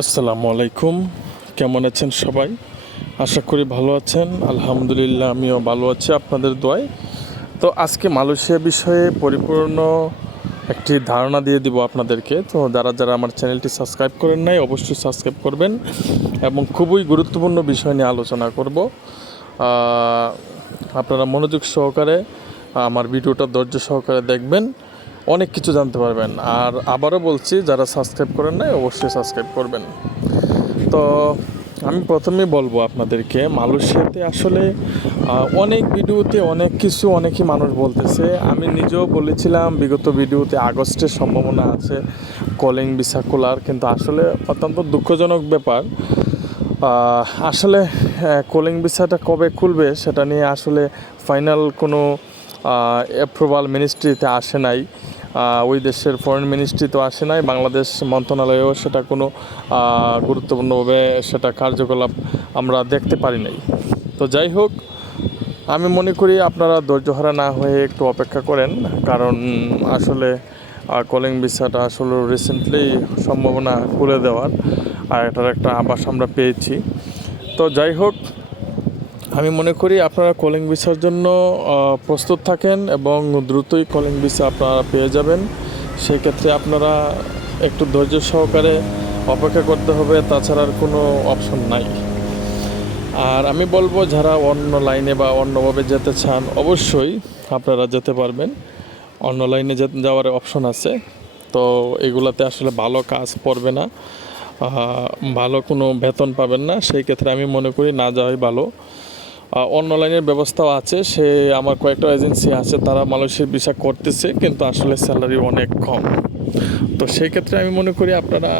আসসালামু আলাইকুম। কেমন আছেন সবাই? আশা করি ভালো আছেন। আলহামদুলিল্লাহ, আমিও ভালো আছি আপনাদের দোয়ায়। তো আজকে মালয়েশিয়া বিষয়ে পরিপূর্ণ একটি ধারণা দিয়ে দিব আপনাদেরকে। তো যারা যারা আমার চ্যানেলটি সাবস্ক্রাইব করেন নাই, অবশ্যই সাবস্ক্রাইব করবেন এবং খুবই গুরুত্বপূর্ণ বিষয় নিয়ে আলোচনা করব। আপনারা মনোযোগ সহকারে আমার ভিডিওটা ধৈর্য সহকারে দেখবেন। অনেক কিছু জানতে পারবেন। আর আবারও বলছি, যারা সাবস্ক্রাইব করেন নাই, অবশ্যই সাবস্ক্রাইব করবেন। তো, আমি প্রথমেই বলব আপনাদেরকে, মালয়েশিয়াতে আসলে অনেক ভিডিওতে অনেক কিছু, অনেকই মানুষ বলতেছে। আমি নিজেও বলেছিলাম, বিগত ভিডিওতে আগস্টের সম্ভাবনা আছে, কলিং ভিসা খোলার কিন্তু আসলে অত্যন্ত দুঃখজনক ব্যাপার। আসলে কলিং ভিসাটা কবে খুলবে, সেটা নিয়ে আসলে ফাইনাল কোনো অ্যাপ্রুভাল মিনিস্ট্রিতে আসে নাই। ওই দেশের ফরেন মিনিস্ট্রি তো আসে নাই। বাংলাদেশ মন্ত্রণালয়েও সেটা কোনো গুরুত্বপূর্ণভাবে সেটা কার্যকলাপ আমরা দেখতে পারি নাই। তো যাই হোক, আমি মনে করি আপনারা ধৈর্যহারা না হয়ে একটু অপেক্ষা করেন, কারণ আসলে কলিং ভিসাটা আসলে রিসেন্টলি সম্ভাবনা খুলে দেওয়ার, আর এটার একটা আবাস আমরা পেয়েছি। তো যাই হোক আমি মনে করি আপনারা কলিং ভিসার জন্য প্রস্তুত থাকেন এবং দ্রুতই কলিং ভিসা আপনারা পেয়ে যাবেন। সেক্ষেত্রে আপনারা একটু ধৈর্য সহকারে অপেক্ষা করতে হবে, তাছাড়া আর কোনো অপশন নাই। আর আমি বলব, যারা অন্য লাইনে বা অন্যভাবে যেতে চান, অবশ্যই আপনারা যেতে পারবেন। অন্য লাইনে যাওয়ার অপশন আছে। তো এগুলাতে আসলে ভালো কাজ পড়বে না। ভালো কোনো বেতন পাবেন না। সেই ক্ষেত্রে আমি মনে করি না যাওয়াই ভালো। অন্য লাইনের ব্যবস্থাও আছে। সে আমার কয়েকটা এজেন্সি আছে, তারা মালয়েশিয়ার ভিসা করতেছে, কিন্তু আসলে স্যালারি অনেক কম। তো সেই ক্ষেত্রে আমি মনে করি আপনারা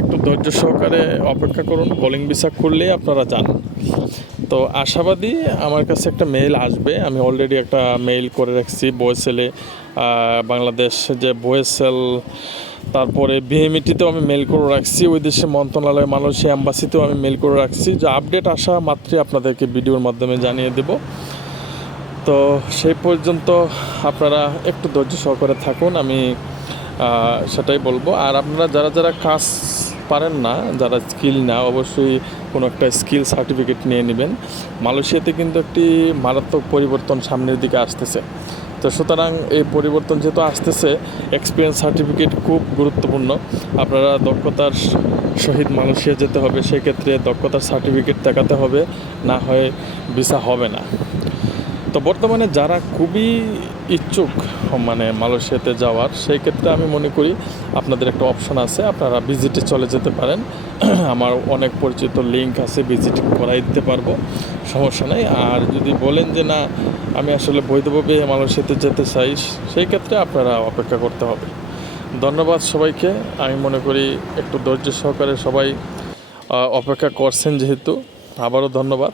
একটু ধৈর্য সহকারে অপেক্ষা করুন কলিং ভিসা করলেই আপনারা যান। তো আশাবাদী আমার কাছে একটা মেইল আসবে। আমি অলরেডি একটা মেইল করে রাখছি, বয়েসেলে বাংলাদেশ যে বয়েসেল তারপরে বিএমইটিতেও আমি মেল করে রাখছি, ওই দেশে মন্ত্রণালয়, মালয়েশিয়া অ্যাম্বাসিতেও আমি মেল করে রাখছি। যে আপডেট আসা মাত্রই আপনাদেরকে ভিডিওর মাধ্যমে জানিয়ে দেব। তো সেই পর্যন্ত আপনারা একটু ধৈর্য সহকারে থাকুন, আমি সেটাই বলব। আর আপনারা যারা যারা কাজ পারেন না, যারা স্কিল না, অবশ্যই কোনো একটা স্কিল সার্টিফিকেট নিয়ে নেবেন। মালয়েশিয়াতে কিন্তু একটি মারাত্মক পরিবর্তন সামনের দিকে আসতেছে। তো সুতরাং এই পরিবর্তন যেহেতু আসতেছে এক্সপিরিয়েন্স সার্টিফিকেট খুব গুরুত্বপূর্ণ। আপনারা দক্ষতার সহিত মালয়েশিয়া যেতে হবে, সেক্ষেত্রে দক্ষতার সার্টিফিকেট দেখাতে হবে, না হয় ভিসা হবে না। তো বর্তমানে যারা খুবই ইচ্ছুক মানে মালয়েশিয়াতে যাওয়ার, সেই ক্ষেত্রে আমি মনে করি আপনাদের একটা অপশন আছে, আপনারা ভিজিটে চলে যেতে পারেন। আমার অনেক পরিচিত লিঙ্ক আছে ভিজিট করাই দিতে পারব, সমস্যা নেই। আর যদি বলেন যে না আমি আসলে বৈধভাবে মালয়েশিয়াতে যেতে চাই, সেই ক্ষেত্রে আপনারা অপেক্ষা করতে হবে। ধন্যবাদ সবাইকে। আমি মনে করি একটু ধৈর্য সহকারে সবাই অপেক্ষা করছেন যেহেতু, আবারও ধন্যবাদ।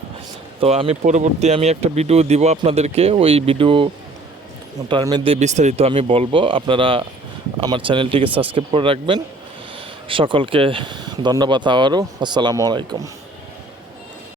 তো আমি পরবর্তী আমি একটা ভিডিও দিব আপনাদেরকে, ওই ভিডিওটার মধ্যে বিস্তারিত আমি বলব। আপনারা আমার চ্যানেলটিকে সাবস্ক্রাইব করে রাখবেন। সকলকে ধন্যবাদ আবারও। আসসালামু আলাইকুম।